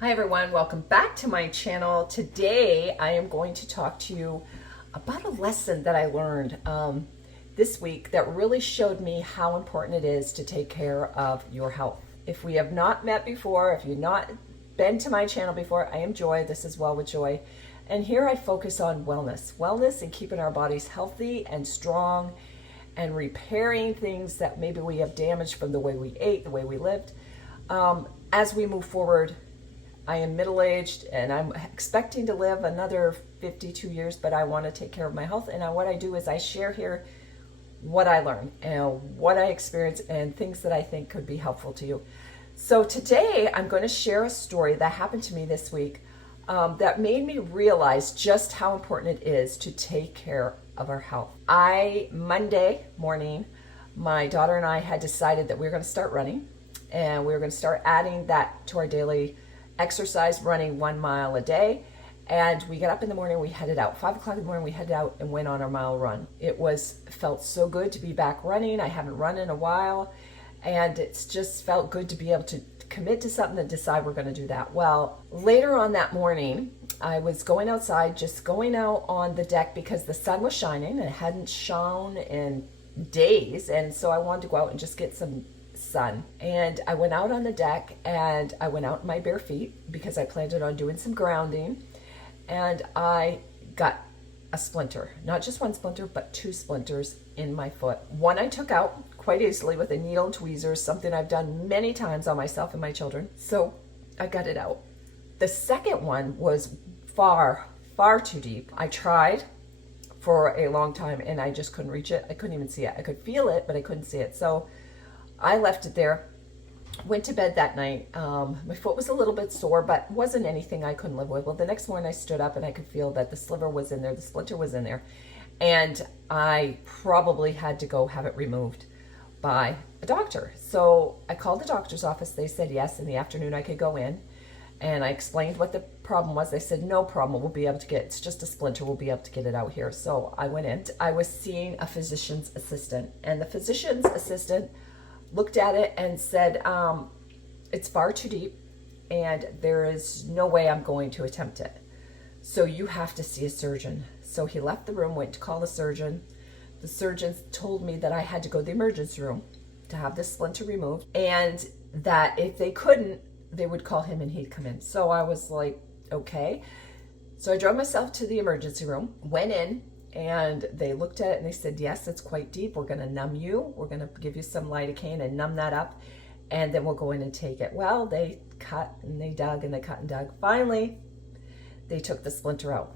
Hi everyone, welcome back to my channel. Today I am going to talk to you about a lesson that I learned this week that really showed me how important it is to take care of your health. If we have not met before, if you've not been to my channel before, I am Joy. This is Well with Joy. And here I focus on wellness and keeping our bodies healthy and strong and repairing things that maybe we have damaged from the way we ate, the way we lived. As we move forward, I am middle-aged and I'm expecting to live another 52 years, but I want to take care of my health. And what I do is I share here what I learned and what I experienced and things that I think could be helpful to you. So today I'm going to share a story that happened to me this week that made me realize just how important it is to take care of our health. Monday morning, my daughter and I had decided that we were going to start running, and we were going to start adding that to our daily exercise, running 1 mile a day. And we got up in the morning, we headed out. 5 o'clock in the morning, we headed out and went on our mile run. It felt so good to be back running. I haven't run in a while, and it's just felt good to be able to commit to something and decide we're going to do that. Well, later on that morning, I was going outside, just going out on the deck because the sun was shining and it hadn't shone in days. And so I wanted to go out and just get some sun. And I went out on the deck and I went out in my bare feet because I planned on doing some grounding, and I got a splinter. Not just one splinter, but 2 splinters in my foot. One I took out quite easily with a needle and tweezers, something I've done many times on myself and my children. So I got it out. The second one was far, far too deep. I tried for a long time and I just couldn't reach it. I couldn't even see it. I could feel it, but I couldn't see it. So I left it there, went to bed that night. My foot was a little bit sore, but wasn't anything I couldn't live with. Well, the next morning I stood up and I could feel that the sliver was in there, the splinter was in there, and I probably had to go have it removed by a doctor. So I called the doctor's office. They said yes, in the afternoon I could go in, and I explained what the problem was. They said, no problem, we'll be able to it's just a splinter, we'll be able to get it out here. So I went in. I was seeing a physician's assistant, and the physician's assistant looked at it and said, it's far too deep and there is no way I'm going to attempt it. So you have to see a surgeon. So he left the room, went to call the surgeon. The surgeon told me that I had to go to the emergency room to have this splinter removed, and that if they couldn't, they would call him and he'd come in. So I was like, okay. So I drove myself to the emergency room, went in, and they looked at it and they said, yes, it's quite deep. We're going to numb you. We're going to give you some lidocaine and numb that up, and then we'll go in and take it. Well, they cut and they dug and they cut and dug. Finally, they took the splinter out.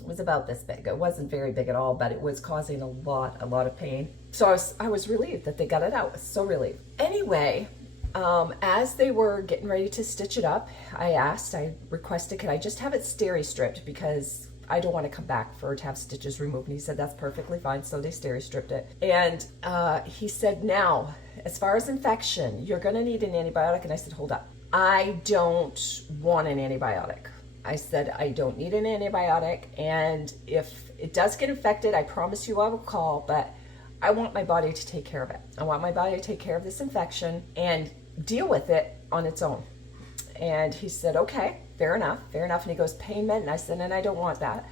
It was about this big. It wasn't very big at all, but it was causing a lot of pain. So I was relieved that they got it out. I was so relieved. Anyway, as they were getting ready to stitch it up, I requested, could I just have it steri-stripped, because I don't want to come back to have stitches removed. And he said, that's perfectly fine. So they steri-stripped it. And he said, now, as far as infection, you're going to need an antibiotic. And I said, hold up. I don't want an antibiotic. I said, I don't need an antibiotic. And if it does get infected, I promise you I will call, but I want my body to take care of it. I want my body to take care of this infection and deal with it on its own. And he said, okay, fair enough. And he goes, pain med. And I said, and I don't want that.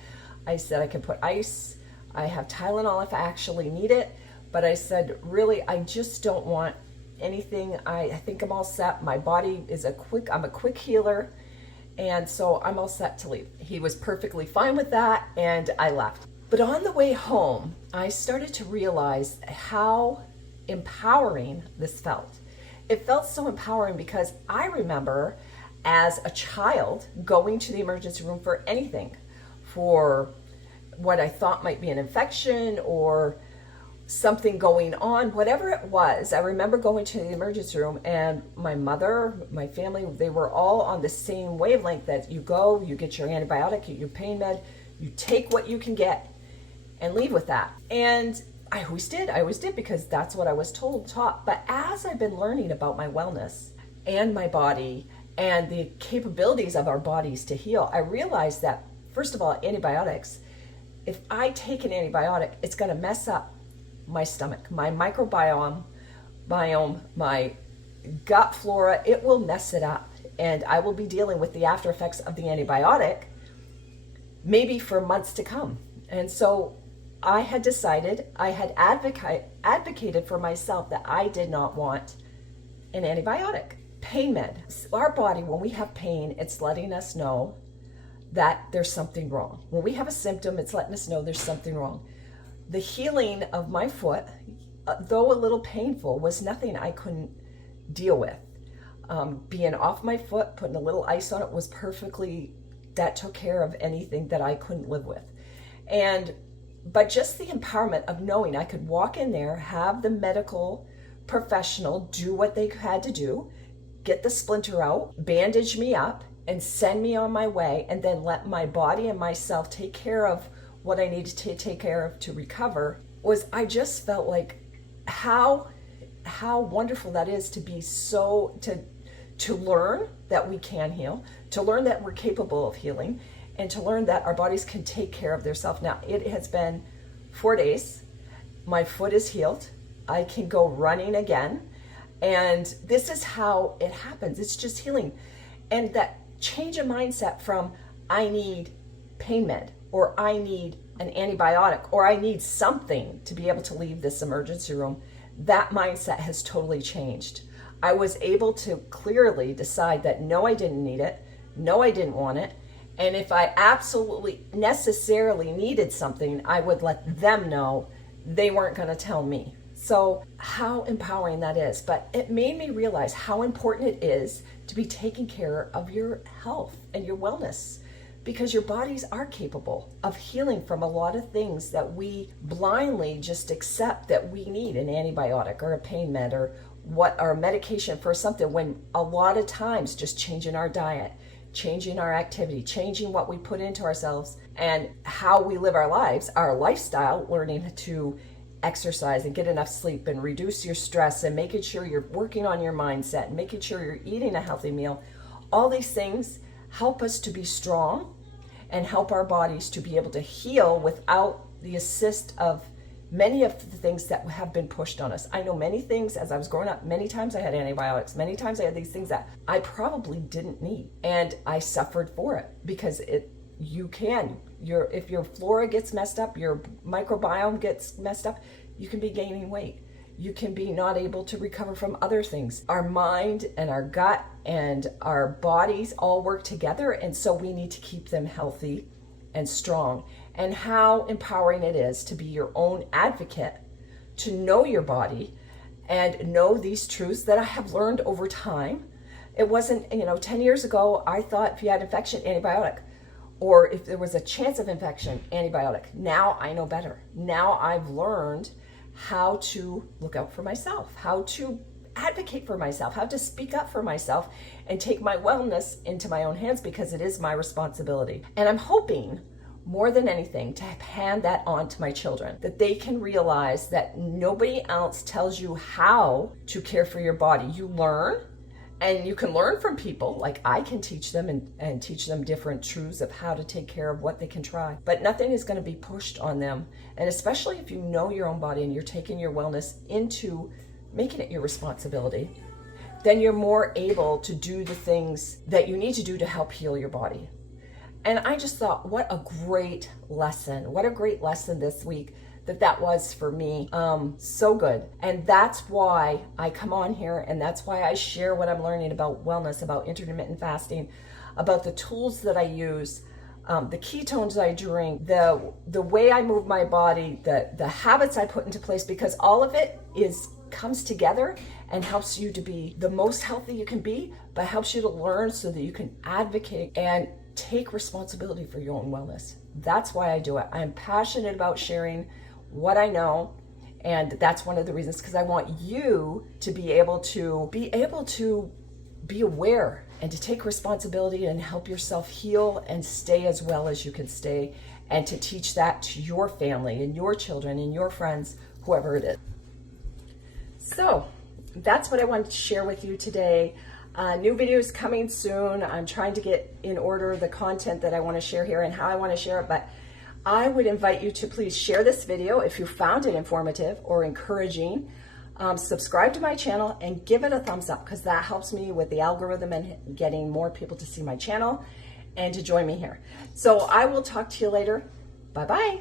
I said, I can put ice. I have Tylenol if I actually need it. But I said, really, I just don't want anything. I think I'm all set. My body is I'm a quick healer. And so I'm all set to leave. He was perfectly fine with that, and I left. But on the way home, I started to realize how empowering this felt. It felt so empowering because I remember as a child going to the emergency room for anything, for what I thought might be an infection or something going on, whatever it was. I remember going to the emergency room, and my mother, my family, they were all on the same wavelength, that you go, you get your antibiotic, your pain med, you take what you can get and leave with that. And I always did because that's what I was taught. But as I've been learning about my wellness and my body and the capabilities of our bodies to heal, I realized that, first of all, antibiotics, if I take an antibiotic, it's going to mess up my stomach, my microbiome, my gut flora. It will mess it up. and I will be dealing with the after effects of the antibiotic maybe for months to come. And so I had decided, I had advocated for myself that I did not want an antibiotic. Pain med. Our body, when we have pain, it's letting us know that there's something wrong. When we have a symptom, it's letting us know there's something wrong. The healing of my foot, though a little painful, was nothing I couldn't deal with. Being off my foot, putting a little ice on it was perfectly, that took care of anything that I couldn't live with. But just the empowerment of knowing I could walk in there, have the medical professional do what they had to do, get the splinter out, bandage me up, and send me on my way, and then let my body and myself take care of what I needed to take care of to recover, I just felt like how wonderful that is to be to learn that we can heal, to learn that we're capable of healing, and to learn that our bodies can take care of themselves. Now, it has been 4 days. My foot is healed. I can go running again. And this is how it happens. It's just healing. And that change of mindset from I need pain med, or I need an antibiotic, or I need something to be able to leave this emergency room, that mindset has totally changed. I was able to clearly decide that no, I didn't need it. No, I didn't want it. And if I absolutely necessarily needed something, I would let them know. They weren't going to tell me. So how empowering that is. But it made me realize how important it is to be taking care of your health and your wellness, because your bodies are capable of healing from a lot of things that we blindly just accept that we need an antibiotic or a pain med or our medication for something, when a lot of times just changing our diet, changing our activity, changing what we put into ourselves and how we live our lives, our lifestyle, learning to exercise and get enough sleep and reduce your stress and making sure you're working on your mindset and making sure you're eating a healthy meal. All these things help us to be strong and help our bodies to be able to heal without the assist of many of the things that have been pushed on us. I know many things as I was growing up. Many times I had antibiotics. Many times I had these things that I probably didn't need. And I suffered for it because if your flora gets messed up, your microbiome gets messed up, you can be gaining weight. You can be not able to recover from other things. Our mind and our gut and our bodies all work together. And so we need to keep them healthy and strong. And how empowering it is to be your own advocate, to know your body and know these truths that I have learned over time. It wasn't, 10 years ago, I thought if you had infection, antibiotic. Or if there was a chance of infection, antibiotic. Now I know better. Now I've learned how to look out for myself, how to advocate for myself, how to speak up for myself and take my wellness into my own hands, because it is my responsibility. And I'm hoping more than anything to hand that on to my children, that they can realize that nobody else tells you how to care for your body. You learn, and you can learn from people, like I can teach them and teach them different truths of how to take care of what they can try. But nothing is going to be pushed on them. And especially if you know your own body and you're taking your wellness into making it your responsibility, then you're more able to do the things that you need to do to help heal your body. And I just thought, what a great lesson this week that was for me. So good. And that's why I come on here, and that's why I share what I'm learning about wellness, about intermittent fasting, about the tools that I use, the ketones I drink, the way I move my body, the habits I put into place, because all of it comes together and helps you to be the most healthy you can be, but helps you to learn so that you can advocate and take responsibility for your own wellness. That's why I do it. I'm passionate about sharing what I know, and that's one of the reasons, because I want you to be able to be aware and to take responsibility and help yourself heal and stay as well as you can stay, and to teach that to your family and your children and your friends, whoever it is. So that's what I wanted to share with you today. New videos coming soon. I'm trying to get in order the content that I want to share here and how I want to share it, but I would invite you to please share this video if you found it informative or encouraging. Subscribe to my channel and give it a thumbs up, because that helps me with the algorithm and getting more people to see my channel and to join me here. So I will talk to you later. Bye-bye.